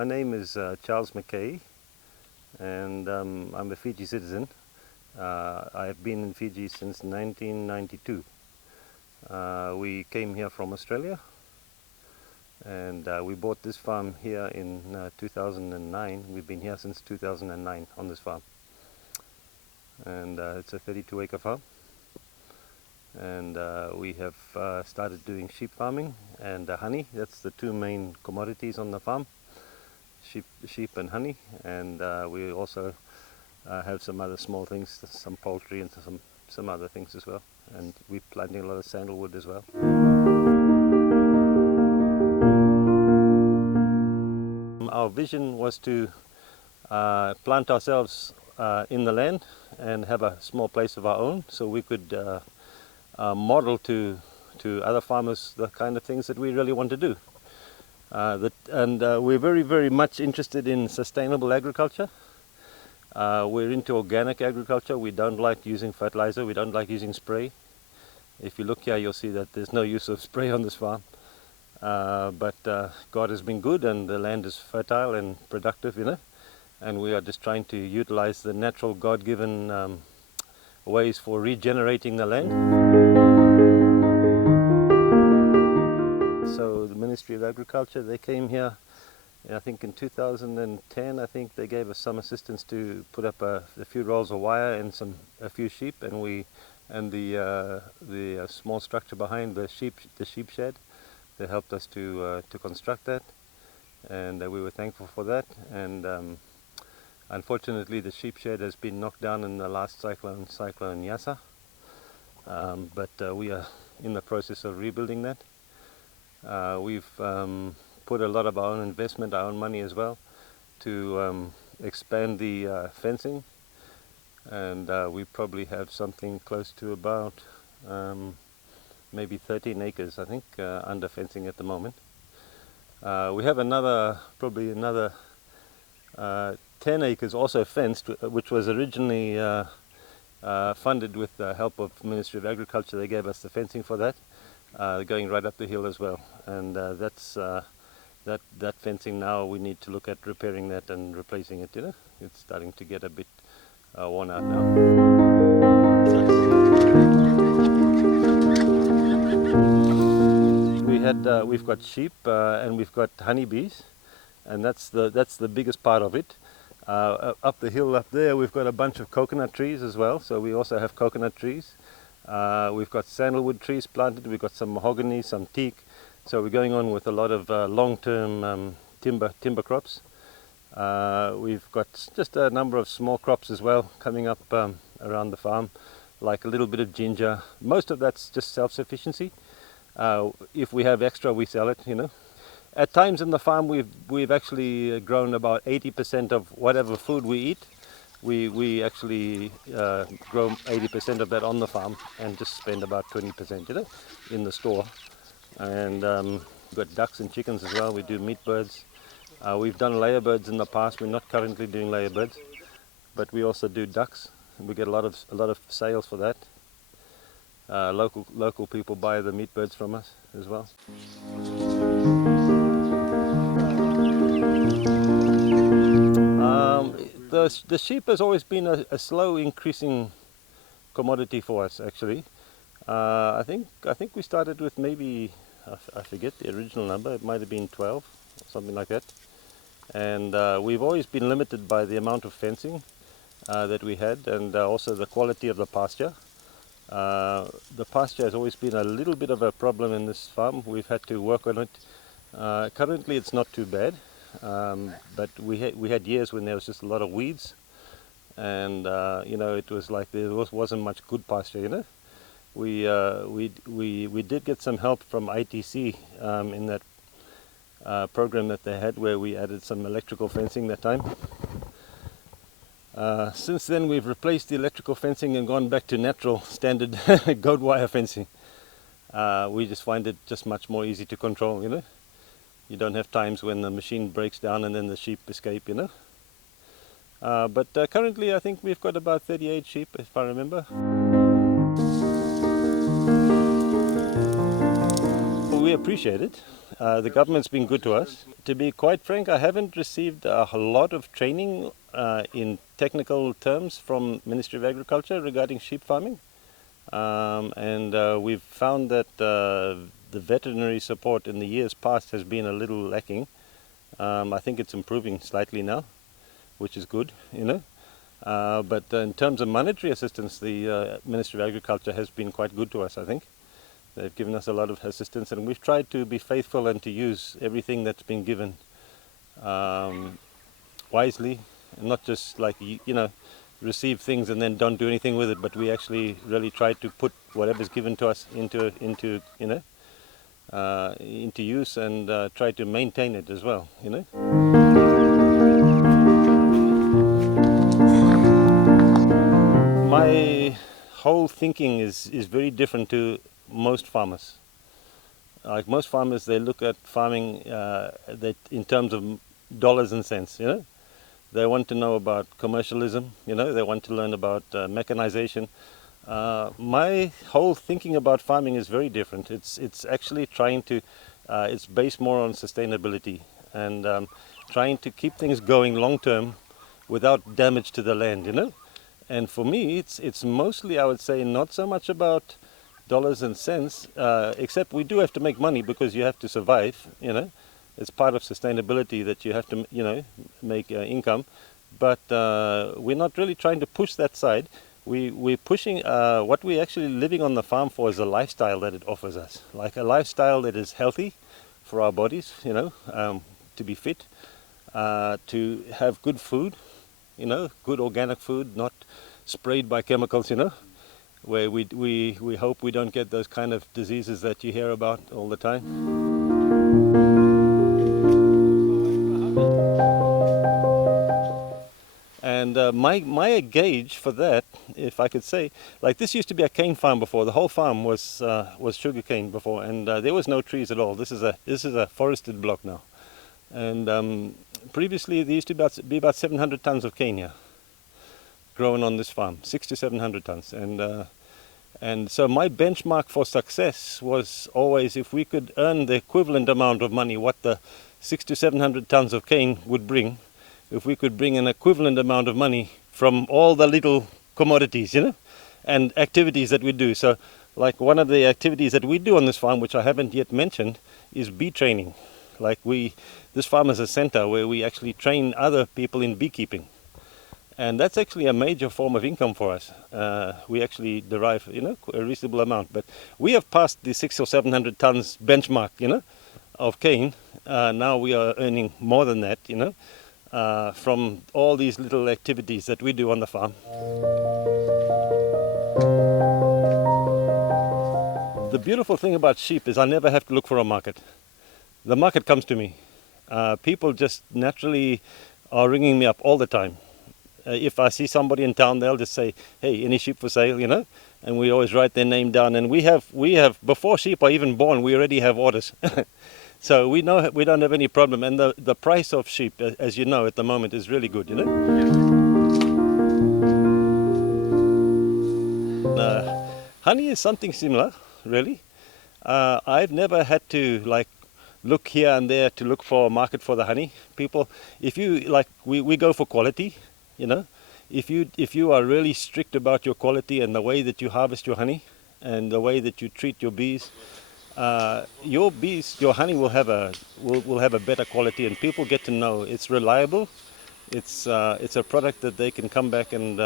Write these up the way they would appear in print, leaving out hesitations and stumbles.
My name is Charles McKay, and I'm a Fiji citizen. I've been in Fiji since 1992. We came here from Australia, and we bought this farm here in 2009. We've been here since 2009 on this farm, and it's a 32-acre farm. And we have started doing sheep farming and honey. That's the two main commodities on the farm, sheep and honey. And we also have some other small things, some poultry and some other things as well. And we're planting a lot of sandalwood as well. Our vision was to plant ourselves in the land and have a small place of our own, so we could model to other farmers the kind of things that we really want to do. We're very, very much interested in sustainable agriculture. We're into organic agriculture. We don't like using fertilizer. We don't like using spray. If you look here, you'll see that there's no use of spray on this farm. But God has been good, and the land is fertile and productive, and we are just trying to utilize the natural God-given ways for regenerating the land. So the Ministry of Agriculture, they came here, I think in 2010. I think they gave us some assistance to put up a few rolls of wire and a few sheep, and the small structure behind the sheep shed. They helped us to construct that, and we were thankful for that. And unfortunately, the sheep shed has been knocked down in the last Cyclone Yasa, but we are in the process of rebuilding that. We've put a lot of our own investment, our own money as well, to expand the fencing, and we probably have something close to about maybe 13 acres, I think, under fencing at the moment. We have probably another 10 acres also fenced, which was originally funded with the help of Ministry of Agriculture. They gave us the fencing for that, going right up the hill as well. And that fencing now, we need to look at repairing that and replacing it. It's starting to get a bit worn out now. We've got sheep and we've got honeybees, and that's the biggest part of it. Up the hill up there, we've got a bunch of coconut trees as well, so we also have coconut trees. We've got sandalwood trees planted, we've got some mahogany, some teak, so we're going on with a lot of long-term timber crops. We've got just a number of small crops as well coming up around the farm, like a little bit of ginger. Most of that's just self-sufficiency. If we have extra, we sell it, At times in the farm, we've actually grown about 80% of whatever food we eat. We actually grow 80% of that on the farm and just spend about 20%, in the store. And we've got ducks and chickens as well. We do meat birds. We've done layer birds in the past. We're not currently doing layer birds, but we also do ducks. We get a lot of sales for that. Local people buy the meat birds from us as well. The sheep has always been a slow increasing commodity for us, actually. I think we started with maybe, I forget the original number, it might have been 12, something like that. And we've always been limited by the amount of fencing that we had, and also the quality of the pasture. The pasture has always been a little bit of a problem in this farm. We've had to work on it. Currently it's not too bad, but we had years when there was just a lot of weeds, and it was like there wasn't much good pasture. We did get some help from ITC in that program that they had, where we added some electrical fencing that time. Since then, we've replaced the electrical fencing and gone back to natural standard goat wire fencing. We just find it just much more easy to control, You don't have times when the machine breaks down and then the sheep escape, But currently, I think we've got about 38 sheep, if I remember. we appreciate it. The government's been good to us. To be quite frank, I haven't received a lot of training in technical terms from Ministry of Agriculture regarding sheep farming. And we've found that the veterinary support in the years past has been a little lacking. I think it's improving slightly now, which is good, you know. But in terms of monetary assistance, the Ministry of Agriculture has been quite good to us, I think. They've given us a lot of assistance, and we've tried to be faithful and to use everything that's been given wisely, and not just like, you know, receive things and then don't do anything with it, but we actually really try to put whatever's given to us into you know, into use, and try to maintain it as well, you know. My whole thinking is very different to most farmers. Like most farmers, they look at farming that in terms of dollars and cents, you know. They want to know about commercialism, you know, they want to learn about mechanization. My whole thinking about farming is very different. It's actually trying to, it's based more on sustainability and trying to keep things going long term without damage to the land, you know. And for me, it's mostly, I would say, not so much about dollars and cents, except we do have to make money because you have to survive, you know. It's part of sustainability that you have to, you know, make income. But we're not really trying to push that side. We're pushing, what we're actually living on the farm for is a lifestyle that it offers us. Like a lifestyle that is healthy for our bodies, you know, to be fit, to have good food, you know, good organic food, not sprayed by chemicals, you know, where we hope we don't get those kind of diseases that you hear about all the time. And my gauge for that, if I could say, like this used to be a cane farm before. The whole farm was sugar cane before, and there was no trees at all. This is a forested block now. And previously there used to be about 700 tons of cane here, grown on this farm, 600 to 700 tons. And so my benchmark for success was always if we could earn the equivalent amount of money what the 600 to 700 tons of cane would bring, if we could bring an equivalent amount of money from all the little commodities, you know, and activities that we do. So like one of the activities that we do on this farm, which I haven't yet mentioned, is bee training. Like this farm is a center where we actually train other people in beekeeping. And that's actually a major form of income for us. We actually derive, you know, a reasonable amount. But we have passed the 600 or 700 tons benchmark, you know, of cane. Now we are earning more than that, you know, from all these little activities that we do on the farm. The beautiful thing about sheep is I never have to look for a market. The market comes to me. People just naturally are ringing me up all the time. If I see somebody in town, they'll just say, hey, any sheep for sale, you know, and we always write their name down. And we have before sheep are even born, we already have orders. So we know we don't have any problem. And the price of sheep, as you know, at the moment is really good, you know. Honey is something similar, really. I've never had to like look here and there to look for a market for the honey. People, if you like, we go for quality. You know, if you are really strict about your quality and the way that you harvest your honey and the way that you treat your bees, your honey will have a better quality, and people get to know it's reliable. It's a product that they can come back and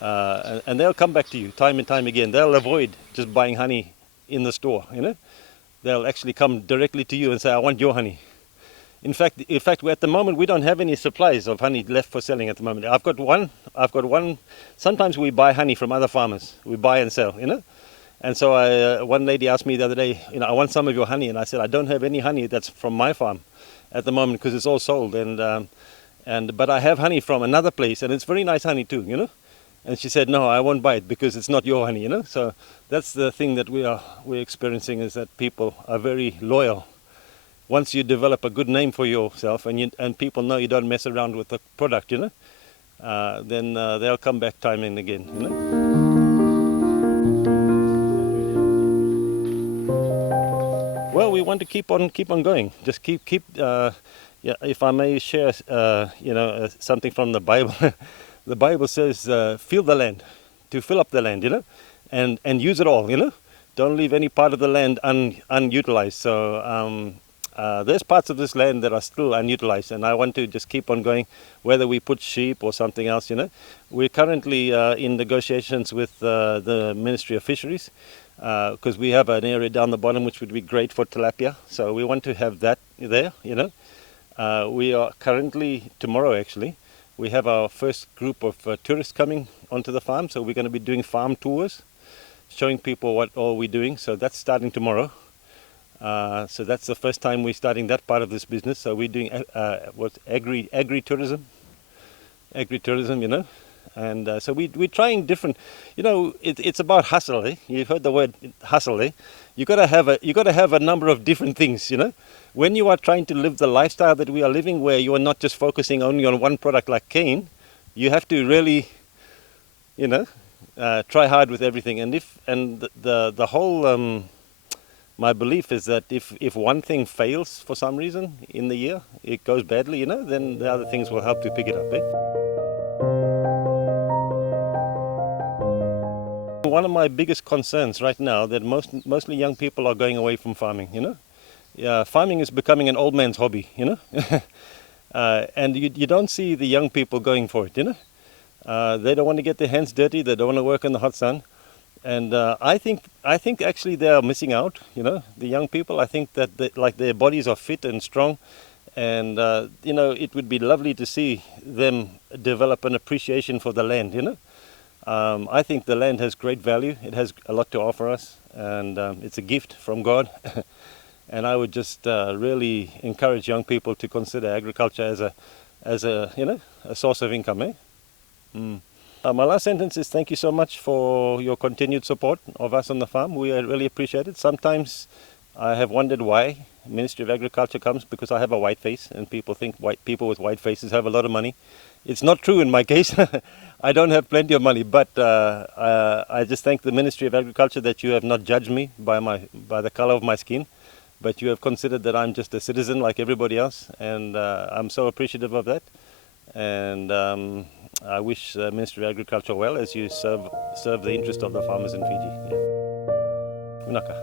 they'll come back to you time and time again. They'll avoid just buying honey in the store. You know, they'll actually come directly to you and say, I want your honey. In fact, at the moment we don't have any supplies of honey left for selling at the moment. I've got one. Sometimes we buy honey from other farmers. We buy and sell, you know. And so one lady asked me the other day, you know, I want some of your honey, and I said I don't have any honey that's from my farm at the moment because it's all sold. But I have honey from another place, and it's very nice honey too, you know. And she said, no, I won't buy it because it's not your honey, you know. So that's the thing that we're experiencing, is that people are very loyal. Once you develop a good name for yourself and people know you don't mess around with the product, you know, then they'll come back time and again, you know. Well, we want to keep on going. Just keep. Yeah, if I may share, something from the Bible. The Bible says, "Fill the land, to fill up the land," and use it all. Don't leave any part of the land unutilized. So there's parts of this land that are still unutilized, and I want to just keep on going, whether we put sheep or something else. We're currently in negotiations with the Ministry of Fisheries, because we have an area down the bottom which would be great for tilapia. So we want to have that there. We are currently, tomorrow actually, we have our first group of tourists coming onto the farm. So we're going to be doing farm tours, showing people what all we're doing. So that's starting tomorrow. So that's the first time we're starting that part of this business. So we're doing agritourism, and so we're trying different. It's about hustle. You've heard the word hustle. You got to have a number of different things. When you are trying to live the lifestyle that we are living, where you are not just focusing only on one product like cane, you have to really, try hard with everything. And the whole my belief is that if one thing fails for some reason in the year, it goes badly, then the other things will help to pick it up. One of my biggest concerns right now that mostly young people are going away from farming. Yeah, farming is becoming an old man's hobby. And you don't see the young people going for it. They don't want to get their hands dirty. They don't want to work in the hot sun. And I think actually they are missing out. The young people. I think that their bodies are fit and strong, and it would be lovely to see them develop an appreciation for the land. I think the land has great value. It has a lot to offer us, and it's a gift from God. And I would just really encourage young people to consider agriculture as a source of income. My last sentence is thank you so much for your continued support of us on the farm. We really appreciate it. Sometimes I have wondered why Ministry of Agriculture comes, because I have a white face and people think white people with white faces have a lot of money. It's not true in my case. I don't have plenty of money, but I just thank the Ministry of Agriculture that you have not judged me by the color of my skin, but you have considered that I'm just a citizen like everybody else, and I'm so appreciative of that. And I wish the Ministry of Agriculture well as you serve the interest of the farmers in Fiji. Yeah. Unaka.